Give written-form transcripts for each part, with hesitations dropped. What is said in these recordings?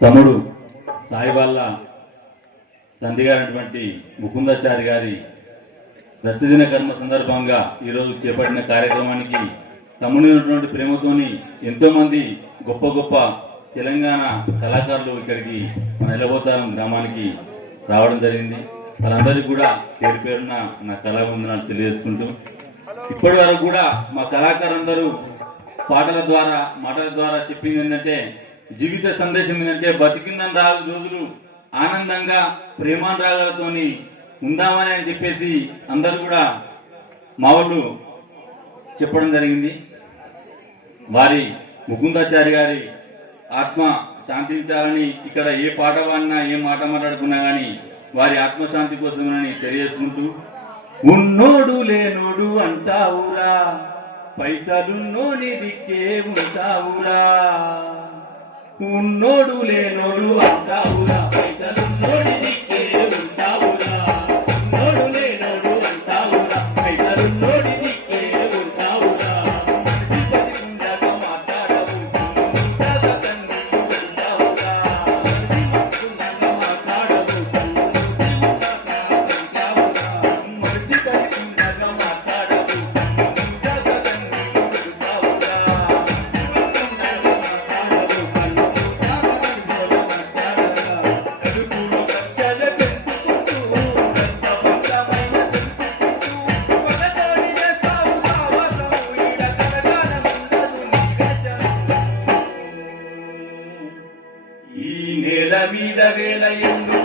తమ్ముడు సాయిబాళ్ళ తండ్రి గారైనటువంటి ముకుందాచారి గారి దశదిన కర్మ సందర్భంగా ఈరోజు చేపట్టిన కార్యక్రమానికి తమ్ముడి ఉన్నటువంటి ప్రేమతోని ఎంతోమంది గొప్ప గొప్ప తెలంగాణ కళాకారులు ఇక్కడికి మన ఎలబోతారం గ్రామానికి రావడం జరిగింది. వాళ్ళందరికీ కూడా పేరు పేరున నా కళావందనాలు తెలియజేసుకుంటూ ఇప్పటి వరకు కూడా మా కళాకారులందరూ పాటల ద్వారా మాటల ద్వారా చెప్పింది ఏంటంటే జీవిత సందేశం ఏంటంటే బతికిన రోజులు ఆనందంగా ప్రేమానురాగాలతోని ఉందామని అని చెప్పేసి అందరూ కూడా మా వాళ్ళు చెప్పడం జరిగింది. వారి ముకుందాచారి గారి ఆత్మ శాంతించాలని ఇక్కడ ఏ పాట పాడినా ఏ మాట మాట్లాడుకున్నా కానీ వారి ఆత్మశాంతి కోసమని తెలియజేసుకుంటూ ఉన్నోడు లేనోడు అంటావురా పైసలున్నోని దిక్కే ఉంటావురా ఉన్నోడు లేనోడు అంటావురా పైసలున్నోని దిక్కే ఉంటావురా ఉన్నోడు లేనోడు అంటావురా పైసలున్నోని దిక్కే ఉంటావురా మనిషి మాట్లాడవు మీద వేల ఎందు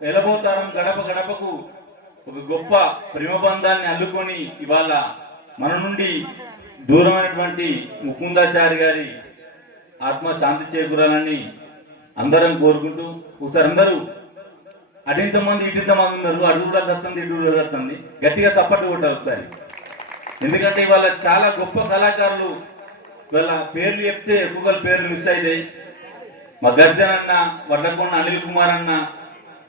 ఎలబోతారం గడప గడపకు ఒక గొప్ప ప్రేమ బంధాన్ని అల్లుకొని ఇవాళ మన నుండి దూరమైనటువంటి ముకుందాచారి గారి ఆత్మ శాంతి చేకూరాలని అందరం కోరుకుంటూ ఒకసారి అందరూ అటింతమంది ఇటింతమంది ఉన్నారు. అటు కూడా దత్తంది ఇటు కూడా దత్తంది గట్టిగా తప్పట్టు కొట్టాలి ఒకసారి. ఎందుకంటే ఇవాళ చాలా గొప్ప కళాకారులు ఇవాళ పేర్లు చెప్తే ఎక్కువ పేర్లు మిస్ అయితాయి. మా గర్జన్ అన్న, వడ్లకొండ అనిల్ కుమార్ అన్న,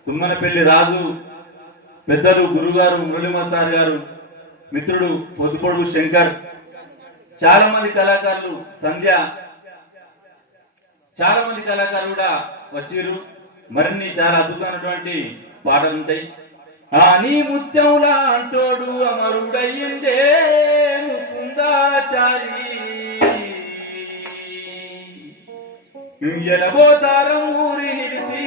తుమ్మనపల్లి రాజు, పెద్దలు గురుగారు మురళీమసారి గారు, మిత్రుడు పొద్దుపొడుగు శంకర్, చాలా మంది కళాకారులు, సంధ్య, చాలా మంది కళాకారులు కూడా వచ్చారు. మరిన్ని చాలా అద్భుతమైనటువంటి పాటలు ఉంటాయి. నీ ముత్యంలా అంటోడు అమరుడయ్యిందే ముకుందాచారి ఎలబోతారం ఊరి నిలిసి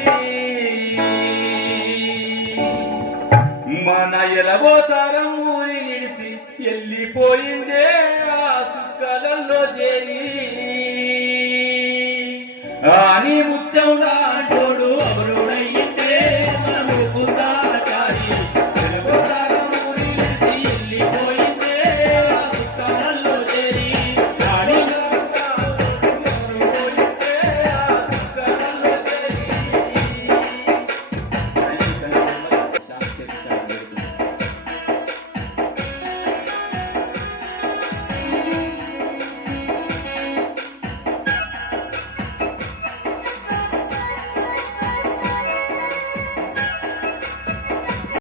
మన ఎలబోతారం ఊరి నిలిసి వెళ్ళిపోయిందే ఆ సుక్కలలో చేరి నీ ముత్యం